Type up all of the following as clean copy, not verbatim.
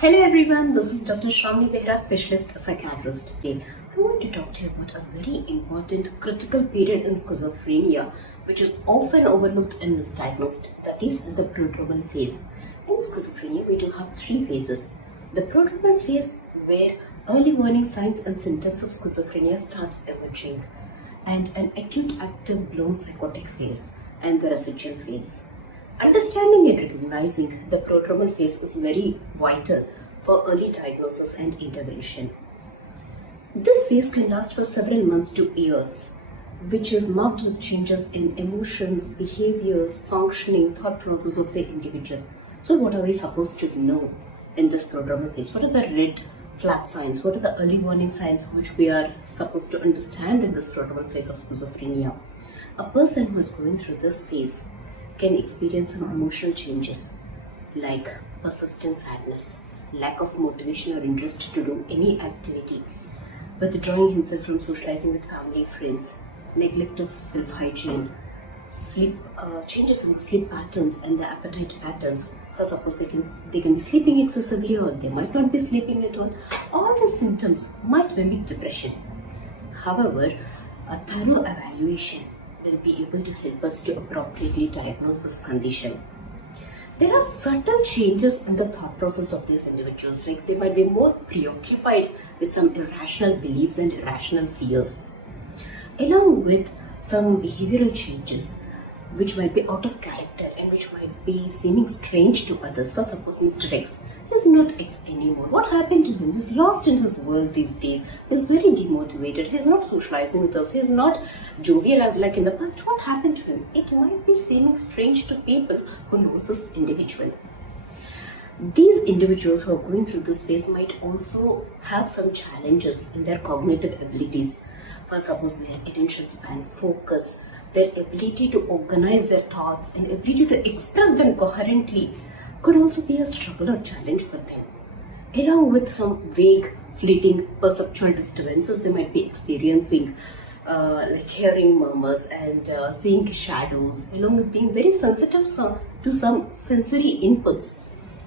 Hello everyone, this is Dr. Sravani Behara, Specialist Psychiatrist. Today, I want to talk to you about a very important critical period in schizophrenia which is often overlooked and misdiagnosed, that is the prodromal phase. In schizophrenia, we do have three phases. The prodromal phase, where early warning signs and symptoms of schizophrenia starts emerging, and an acute active blown psychotic phase, and the residual phase. Understanding and recognizing the prodromal phase is very vital for early diagnosis and intervention. This phase can last for several months to years, which is marked with changes in emotions, behaviors, functioning, thought process of the individual. So what are we supposed to know in this prodromal phase? What are the red flag signs? What are the early warning signs which we are supposed to understand in this prodromal phase of schizophrenia? A person who is going through this phase can experience some emotional changes like persistent sadness, lack of motivation or interest to do any activity, withdrawing himself from socializing with family, friends, neglect of self-hygiene, sleep changes in the sleep patterns and the appetite patterns. For suppose they can be sleeping excessively, or they might not be sleeping at all. All these symptoms might mimic depression. However, a thorough evaluation will be able to help us to appropriately diagnose this condition. There are subtle changes in the thought process of these individuals, like they might be more preoccupied with some irrational beliefs and irrational fears, along with some behavioral changes which might be out of character and which might be seeming strange to others. For suppose Mr. X is not X anymore. What happened to him? He's lost in his world these days. He's very demotivated. He's not socializing with us. He's not jovial as like in the past. What happened to him? It might be seeming strange to people who knows this individual. These individuals who are going through this phase might also have some challenges in their cognitive abilities. For suppose their attention span, focus, their ability to organize their thoughts and ability to express them coherently could also be a struggle or challenge for them. Along with some vague, fleeting perceptual disturbances they might be experiencing, like hearing murmurs and seeing shadows, along with being very sensitive to some sensory inputs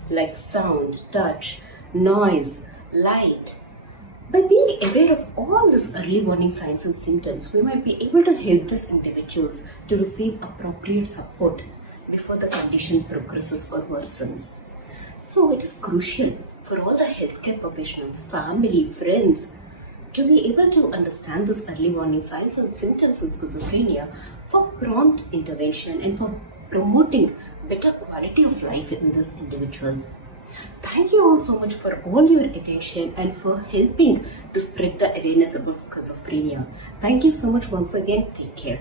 like sound, touch, noise, light. By being aware of all these early warning signs and symptoms, we might be able to help these individuals to receive appropriate support before the condition progresses or worsens. So it is crucial for all the healthcare professionals, family, friends, to be able to understand these early warning signs and symptoms in schizophrenia for prompt intervention and for promoting better quality of life in these individuals. Thank you all so much for all your attention and for helping to spread the awareness about schizophrenia. Thank you so much once again. Take care.